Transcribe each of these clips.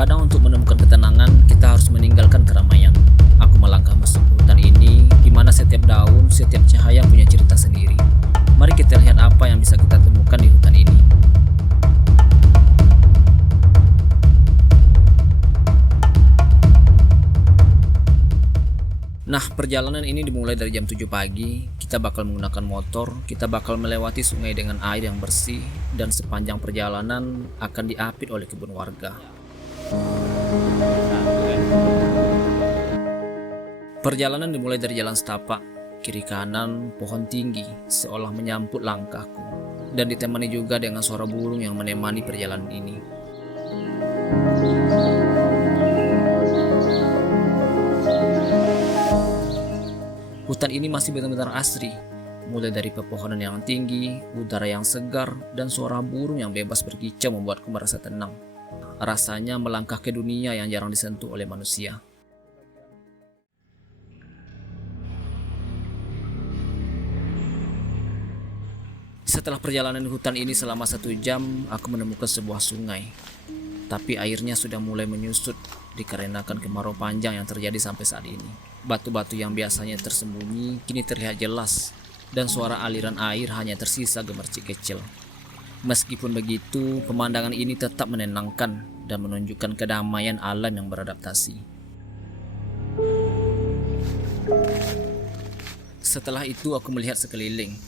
Kadang untuk menemukan ketenangan, kita harus meninggalkan keramaian. Aku melangkah masuk ke hutan ini, di mana setiap daun, setiap cahaya punya cerita sendiri. Mari kita lihat apa yang bisa kita temukan di hutan ini. Nah, perjalanan ini dimulai dari jam 7 pagi. Kita bakal menggunakan motor, kita bakal melewati sungai dengan air yang bersih, dan sepanjang perjalanan akan diapit oleh kebun warga. Perjalanan dimulai dari jalan setapak, kiri kanan pohon tinggi seolah menyambut langkahku, dan ditemani juga dengan suara burung yang menemani perjalanan ini. Hutan ini masih benar-benar asri, mulai dari pepohonan yang tinggi, udara yang segar, dan suara burung yang bebas berkicau membuatku merasa tenang. Rasanya melangkah ke dunia yang jarang disentuh oleh manusia. Setelah perjalanan di hutan ini selama 1 jam, aku menemukan sebuah sungai. Tapi airnya sudah mulai menyusut dikarenakan kemarau panjang yang terjadi sampai saat ini. Batu-batu yang biasanya tersembunyi kini terlihat jelas, dan suara aliran air hanya tersisa gemercik kecil. Meskipun begitu, pemandangan ini tetap menenangkan dan menunjukkan kedamaian alam yang beradaptasi. Setelah itu aku melihat sekeliling.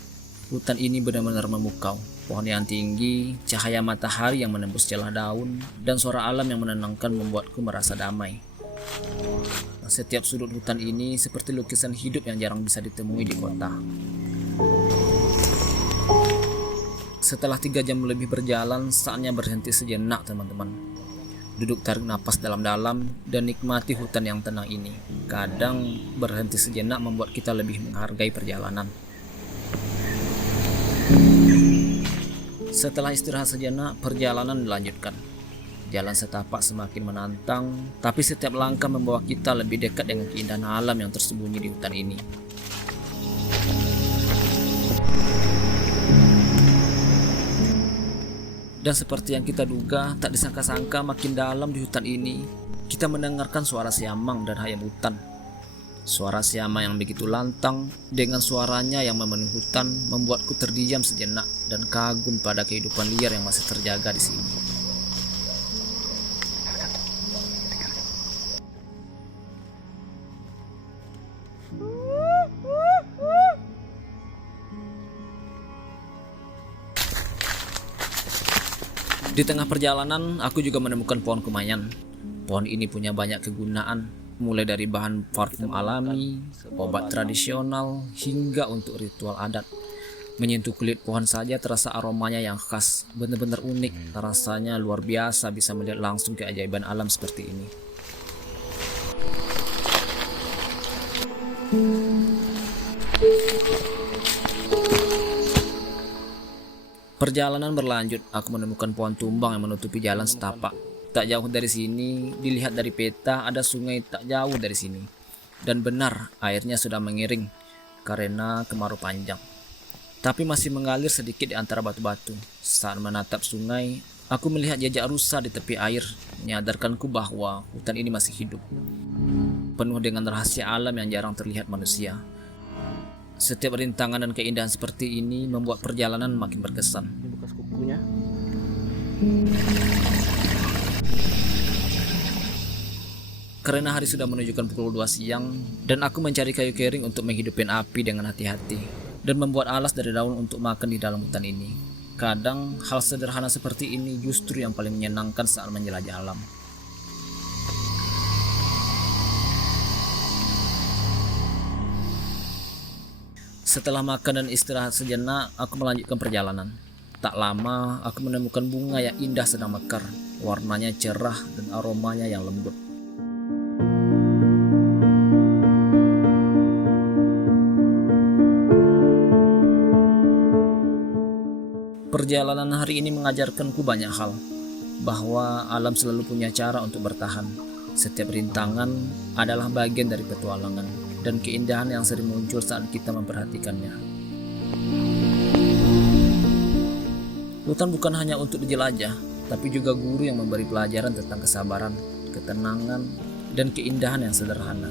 Hutan ini benar-benar memukau. Pohon yang tinggi, cahaya matahari yang menembus celah daun, dan suara alam yang menenangkan membuatku merasa damai. Setiap sudut hutan ini seperti lukisan hidup yang jarang bisa ditemui di kota. Setelah 3 jam lebih berjalan, saatnya berhenti sejenak, teman-teman. Duduk tarik napas dalam-dalam dan nikmati hutan yang tenang ini. Kadang berhenti sejenak membuat kita lebih menghargai perjalanan. Setelah istirahat sejenak, perjalanan dilanjutkan. Jalan setapak semakin menantang, tapi setiap langkah membawa kita lebih dekat dengan keindahan alam yang tersembunyi di hutan ini. Dan seperti yang kita duga, tak disangka-sangka makin dalam di hutan ini, kita mendengarkan suara siamang dan hayam hutan. Suara siamang yang begitu lantang dengan suaranya yang memenuhi hutan membuatku terdiam sejenak dan kagum pada kehidupan liar yang masih terjaga di sini. Di tengah perjalanan, aku juga menemukan pohon kumayan. Pohon ini punya banyak kegunaan, mulai dari bahan parfum alami, obat tradisional, hingga untuk ritual adat. Menyentuh kulit pohon saja terasa aromanya yang khas, benar-benar unik. Rasanya luar biasa bisa melihat langsung keajaiban alam seperti ini. Perjalanan berlanjut, aku menemukan pohon tumbang yang menutupi jalan setapak. Tak jauh dari sini, dilihat dari peta ada sungai tak jauh dari sini. Dan benar, airnya sudah mengiring karena kemarau panjang. Tapi masih mengalir sedikit di antara batu-batu. Saat menatap sungai, aku melihat jejak rusa di tepi air, menyadarkanku bahwa hutan ini masih hidup. Penuh dengan rahasia alam yang jarang terlihat manusia. Setiap rintangan dan keindahan seperti ini membuat perjalanan makin berkesan. Ini bekas kukunya. Karena hari sudah menunjukkan pukul 2 siang, dan aku mencari kayu kering untuk menghidupkan api dengan hati-hati, dan membuat alas dari daun untuk makan di dalam hutan ini. Kadang hal sederhana seperti ini justru yang paling menyenangkan saat menjelajah alam. Setelah makan dan istirahat sejenak, aku melanjutkan perjalanan. Tak lama, aku menemukan bunga yang indah sedang mekar. Warnanya cerah dan aromanya yang lembut. Perjalanan hari ini mengajarkanku banyak hal, bahwa alam selalu punya cara untuk bertahan. Setiap rintangan adalah bagian dari petualangan, dan keindahan yang sering muncul saat kita memperhatikannya. Hutan bukan hanya untuk dijelajah, tapi juga guru yang memberi pelajaran tentang kesabaran, ketenangan, dan keindahan yang sederhana.